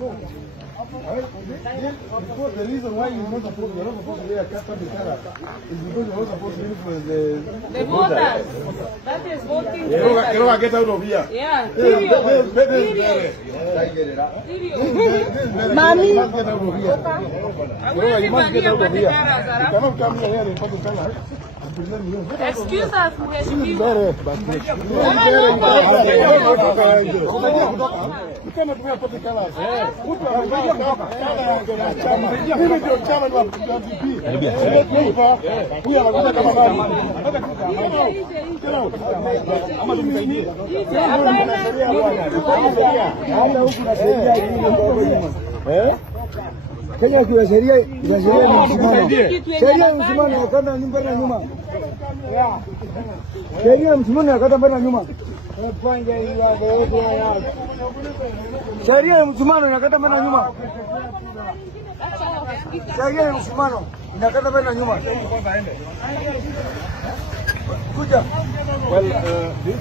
The reason why you're not supposed to lay a cat on the terror is because you're not supposed to influence the voters. That is voting. Get out of here. Yeah. Mommy, you must get out of here. You must get out of here. You cannot come here in public color. Excuse us, You cannot wear public colors. Kenya kwa sheria ni msimamo. Sheria ni msimamo kwenda nyumba na nyuma. Sheria ni msimamo kwenda mbele na nyuma. Sheria ni msimamo kwenda mbele na nyuma. Sheria ni msimamo kwenda mbele na nyuma. Kuja. Well, this